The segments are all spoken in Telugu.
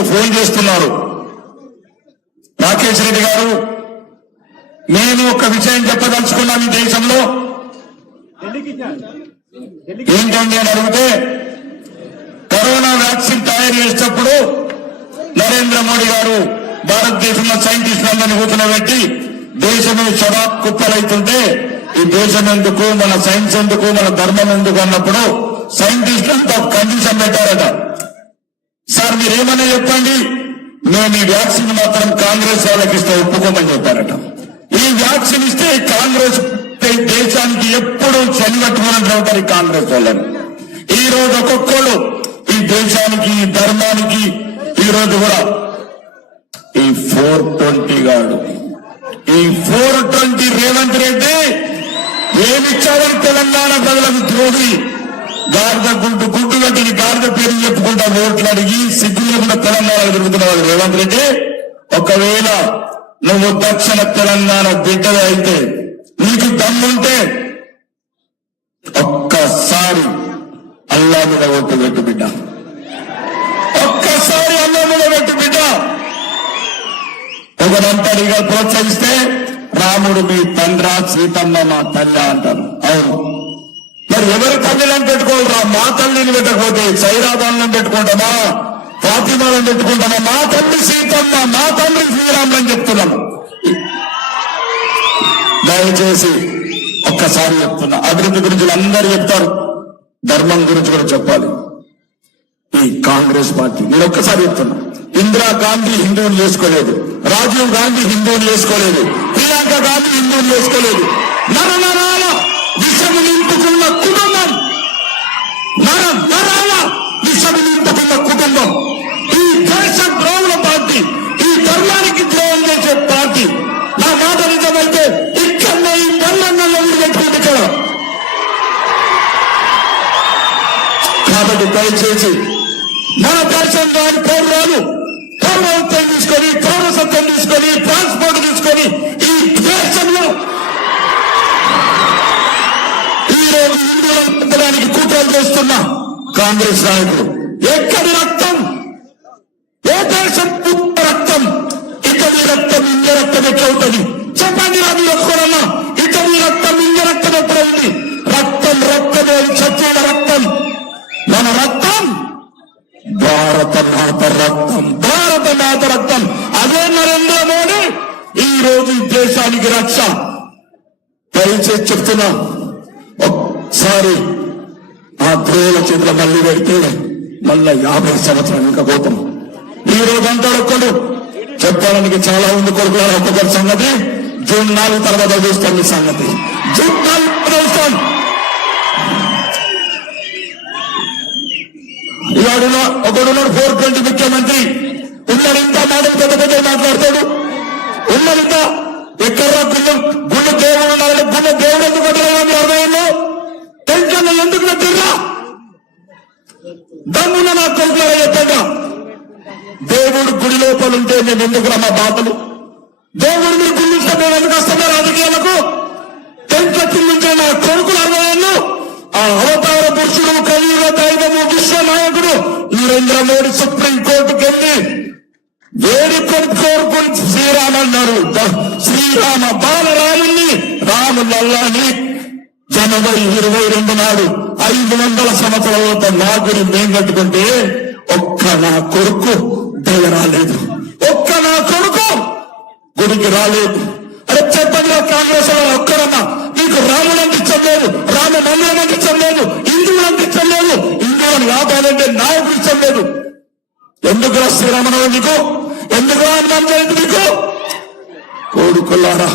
మీకు ఫోన్ చేస్తున్నారు. రాకేష్ రెడ్డి గారు, నేను ఒక విషయం చెప్పదలుచుకున్నాను. ఈ దేశంలో ఏంటండి అని అడిగితే, కరోనా వ్యాక్సిన్ తయారు చేసేటప్పుడు నరేంద్ర మోడీ గారు భారతదేశంలో సైంటిస్టులందరినీ కూర్చోబెట్టి దేశమే షడా కుప్పలైతుంటే ఈ దేశం ఎందుకు, మన సైన్స్ ఎందుకు, మన ధర్మం ఎందుకు అన్నప్పుడు సైంటిస్టులంతా కండిషన్ పెట్టారట. సార్ మీరేమన్నా చెప్పండి, మేము ఈ వ్యాక్సిన్ మాత్రం కాంగ్రెస్ వాళ్ళకి ఇస్తే ఒప్పుకోమని చెప్పారట. ఈ వ్యాక్సిన్ ఇస్తే కాంగ్రెస్ దేశానికి ఎప్పుడు చెలిగట్టుకున్నట్లు అవుతారు కాంగ్రెస్ వాళ్ళని. ఈ రోజు ఒక్కొక్కడు ఈ దేశానికి, ఈ ధర్మానికి ఈ రోజు కూడా ఈ 420 గాడు, ఈ 420 రేవంత్ రెడ్డి ఏమిచ్చాడని తెలంగాణ ప్రజలకు ద్రోహి, గాడిద గుడ్డు కట్టిని గాడిద పేరు చెప్పుకుంటా ఓట్లు అడిగి సిగ్గు లేకుండా తెలంగాణ తిరుగుతున్నాడు రేవంత్ రెడ్డి. ఒకవేళ నువ్వు దక్షిణ తెలంగాణ బిడ్డలు అయితే, నీకు దమ్ముంటే ఒక్కసారి అల్లా మీద ఓటు పెట్టు బిడ్డ, ఒక్కసారి అల్లా మీద పెట్టు బిడ్డ. ఒకరంతడిగా ప్రోత్సహిస్తే రాముడు మీ తండ్రా, సీతమ్మ మా తల్లి అంటారు. అవును, మరి ఎవరి తల్లిని పెట్టుకోవాలరా? మా తల్లిని పెట్టకపోతే సైరాబాలను పెట్టుకుంటామా, ఫాతిమాలను పెట్టుకుంటామా? మా తల్లి సీతమ్మ, మా తండ్రి శ్రీరాములని చెప్తున్నాం. దయచేసి ఒక్కసారి చెప్తున్నా, అభివృద్ధి గురించి అందరూ చెప్తారు, ధర్మం గురించి కూడా చెప్పాలి. ఈ కాంగ్రెస్ పార్టీ నేను ఒక్కసారి చెప్తున్నా, ఇందిరాగాంధీ హిందువులు చేసుకోలేదు, రాజీవ్ గాంధీ హిందువులు చేసుకోలేదు, ప్రియాంక గాంధీ హిందువులు చేసుకోలేదు. నరనరాల విషము నింపుకున్న కుటుంబం, నరనరాల విషము నింపుకున్న కుటుంబం ఈ దేశ ద్రోహుల పార్టీ, ఈ ధర్మానికి ద్రోహం చేసే పార్టీ. నా మాట నిజమైతే ఇక్కడనే ఈ తెలంగాణలో పెట్టుకుంటే ఇక్కడ. కాబట్టి దయచేసి మన దేశం వారి పౌరులు పౌరత్వం తీసుకొని, పౌరసత్వం తీసుకొని, ట్రాన్స్పోర్ట్ తీసుకొని ఈ దేశంలో ఈరోజు హిందువులను పెంచడానికి కుట్రలు చేస్తున్న కాంగ్రెస్ నాయకులు, ఎక్కడి రక్తం, ఏ దేశం రక్తం, ఇతని రక్తం ఇంజ రక్తం ఎట్లవుతుంది చెప్పండి. రాజు ఒక్కడన్నా ఇతని రక్తం ఇంజ రక్తం ఎప్పుడైంది? రక్తం రక్తమే, చచ్చిన రక్తం మన రక్తం, భారత మాత రక్తం, భారత మాత రక్తం. అదే నరేంద్ర మోడీ ఈ రోజు ఈ దేశానికి రక్ష. దయచేసి చెప్తున్నా, ఒకసారి ఆ ద్రోహుల చేతుల మళ్ళీ పెడితే మళ్ళా 50 సంవత్సరాలు ఇంకా పోతాం. ఈ రోజు అంటాడు ఒక్కడు, చెప్పడానికి చాలా ఉంది కొడుకున్నారు. ఒక్కొక్కరి సంగతి జూన్ 4 తర్వాత చూస్తాం. ఈ సంగతి జూన్ 4 చూస్తాం. ఇవాడులో ఒకడున్నాడు 420 ముఖ్యమంత్రి ఉన్నాడు. ఇంకా మాటలు పెద్ద పెద్ద మాట్లాడతాడు. ఉన్నది ఇంకా ఎక్కడ గుళ్ళు దేవుడు ఉన్నాడు. గుళ్ళ దేవుడు ఎందుకు పెట్టలేదు? మీ అర్థంలో టెన్షన్ ఎందుకు పెట్టిర్రా? దమ్మున నా కొడుకులారా చెప్పగా, దేవుడు గుడి లోపల ఉంటే నేను ఎందుకు మా బాధలు? దేవుడు మీరు గుళ్ళు ఇస్తే మేము ఎందుకు వస్తామో రాజకీయాలకు? టెన్షన్ నుంచే నా కొడుకులు 60 ఏళ్ళు ఆ అవతార పురుషుడు, కలియుగ దైవము, విశ్వ నాయకుడు నరేంద్ర మోడీ సుప్రీంకోర్టుకు వెళ్ళి వేడుకొని కోరుకుని శ్రీరామ అన్నారు. శ్రీరామ బాలరాముని, రాములల్లాని జనవరి 22 నాడు 500 సంవత్సరాల నా గురి మేము కట్టుకుంటే ఒక్క నా కొడుకు దయ రాలేదు, ఒక్క నా కొడుకు గుడికి రాలేదు. అరే చెప్పండి, కాంగ్రెస్ ఒక్కరన్నా మీకు రాముడు అందించలేదు, రామ మందిరం అందించలేదు, హిందువులు అందించలేదు, హిందువులను లాభాలంటే నాయకులు ఇచ్చలేదు. ఎందుకు రా శ్రీరామనవ మీకు? ఎందుకు హనుమాన్ జయంతి మీకు? కొడుకులారా,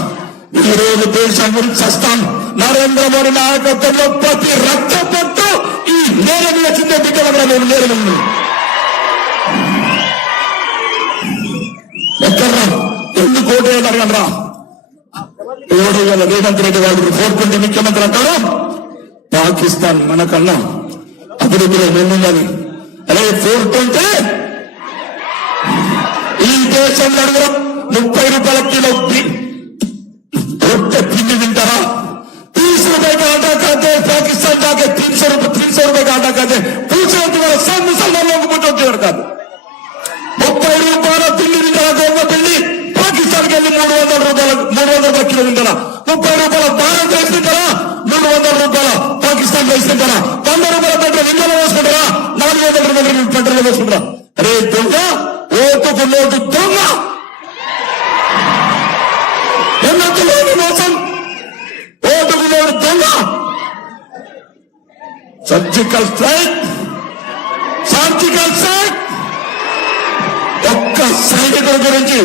ఈ రోజు దేశం గురించి వస్తాం. నరేంద్ర మోడీ నాయకత్వంలో ప్రతి రక్త పట్టు ఈ నేల మీద చిన్న బిడ్డల నేను నేరలు ఎక్కడ్రా? ఎందుకు ఓటేయాలరా? ఓడేయాల రేవంత్ రెడ్డి వాళ్ళు 420 ముఖ్యమంత్రి అంటారు. పాకిస్తాన్ మనకన్నా అభివృద్ధిలో ముందుందని. అరే 420 ఈ దేశంలో 30 రూపాయల కిలో రొట్టె పిండి తింటారా? 30 रुपए का आटा खाते हैं, पाकिस्तान जाके 300 रुपए का आटा खाते हैं. पूछो तुम्हारा सब मुसलमानों को पूछो क्यों खाते? రూపాయల గోధుమ పిండి పాకిస్తాన్కి వెళ్ళి 300 కిలో తింటారా? 30 రూపాయల భారతదేశం తింటారా? 300 రూపాయల పాకిస్తాన్ వేసుకుంటారా? 100 రూపాయల పెట్రోల్ ఇండియాలో వేసుకుంటారా? 400 రూపాయల పెట్రోల్ వేసుకుంటారా? అరే దొంగ, ఓటుకు నోటు దొంగ, ఎన్నో మోసం, ఓటుకు నోటు దొంగ. సర్జికల్ స్ట్రైక్, ఒక్క సైనికుల గురించి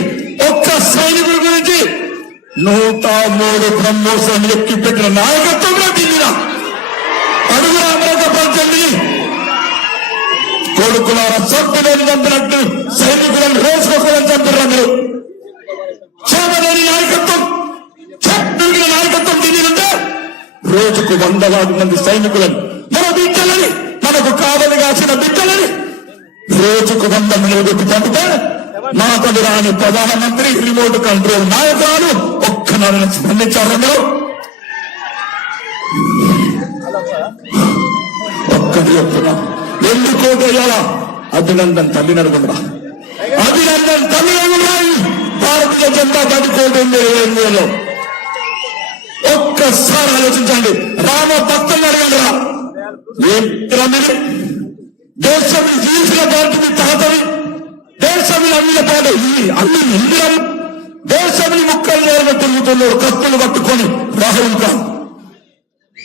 103 బ్రహ్మోత్సవం ఎక్కి పెట్టిన నాయకత్వంలో దిగిన అడుగుల అమృతపరచండి. కొడుకులారా సభ్యులను చంపినట్టు సైనికులను రోజుకోవాలని చంపారు. మీరు సోమలేని నాయకత్వం, చక్కని నాయకత్వం దిగినంటే రోజుకు 100 మంది సైనికులను, మన బిడ్డలని, మనకు కావలి కాసిన బిడ్డలని రోజుకు 100 నిలబెట్టి పంపితే మాతడు రాని ప్రధానమంత్రి, రిమోట్ కంట్రోల్ నాయకురాలు ఒక్కనాడు స్పందించారు. ఒక్కటి చెప్తున్నా, ఎందుకు వేయాలా? అభినందన్ తల్లినడుగుండా, అభినందన్ తల్లినడుగుండా. భారతీయ జనతా పార్టీ కోటి 2008లో ఒక్కసారి ఆలోచించండి. రామ భక్తులు అడగండి, మీరు దేశం జీవించిన పార్టీ తాతవి, దేశం అమ్మిన పాట అన్ని ఇందిరం, దేశం ముక్కలు నేరుగా తిరుగుతున్నారు కత్తులు పట్టుకొని. రాహుల్ గాంధీ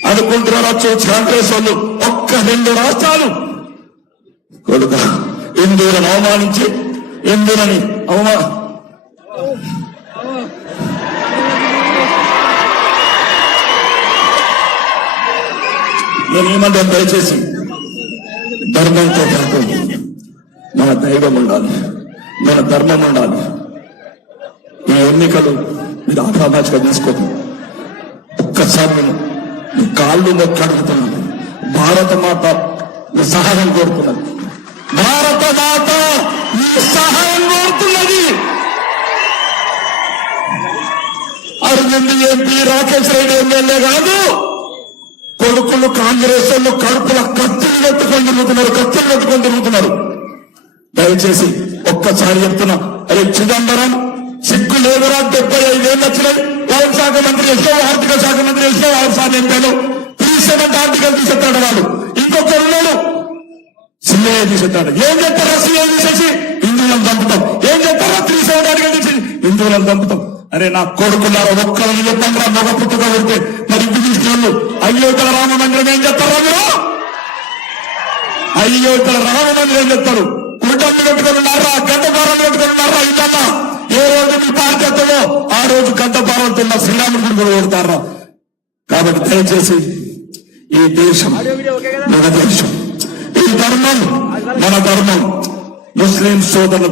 అనుకుంటున్నారు వచ్చి కాంగ్రెస్ వాళ్ళు ఒక్క 2 రాష్ట్రాలు కొడుక హిందువులను అవమానించి, హిందువులని నేనేమంటే దయచేసి ధర్మంతో పాటు మన దైవం ఉండాలి, మన ధర్మం ఉండాలి. ఈ ఎన్నికలు మీరు ఆశామాచిగా తీసుకోండి. ఒక్కసారి నేను మీ కాళ్ళు మొక్కి అడుగుతున్నాను, భారత మాత మీ సహాయం కోరుతున్నది, భారత మాత మీ సహాయం కోరుతున్నది. అరవింద్ ఎంపీ, రాకేష్ రెడ్డి ఎమ్మెల్యే కాదు, కొడుకులు కాంగ్రెస్ వాళ్ళు కడుపుల కత్తులు పెట్టుకొని తిరుగుతున్నారు. దయచేసి ఒక్కసారి చెప్తున్నా, అరే చిదంబరం సిగ్గు లేదురా, 75 ఏళ్ళు వచ్చినాయి. హోంశాఖ మంత్రి చేసావు, ఆర్థిక శాఖ మంత్రి చేసావు, 6 సార్లు ఎంపాను. 37 ఆర్టికల్ తీసేస్తాడు వాడు. ఇంకొకరు ఉన్నాడు సిఏ తీసేస్తాడు. ఏం చెప్తారా? సిఏ తీసేసి హిందువులను చంపుతాం. ఏం చెప్తారా? 37 ఆర్టికల్ తీసేసి హిందువులను చంపుతాం. అరే నా కొడుకున్నారా, ఒక్కరిని చెప్పండి, మగ పుట్టుక కొడితే మరి ఇంటి తీసుకున్నాను. అయోధ్యల రామ మందిరం ఏం చెప్తారా మీరు? అయోధ్యల రామ మందిరం ఏం చెప్తారు? కుటుంబం పెట్టుకుని ఉన్నారా, గడ్డపారం పెట్టుకుని ఉన్నారా? ఇదన్నా ఏ రోజు మీ బాధ్యతలో ఆ రోజు గడ్డపారంతో శ్రీరాముడు కూడా కొడతారా? కాబట్టి దయచేసి ఈ దేశం మన దేశం, ఈ ధర్మం మన ధర్మం. ముస్లిం సోదరులు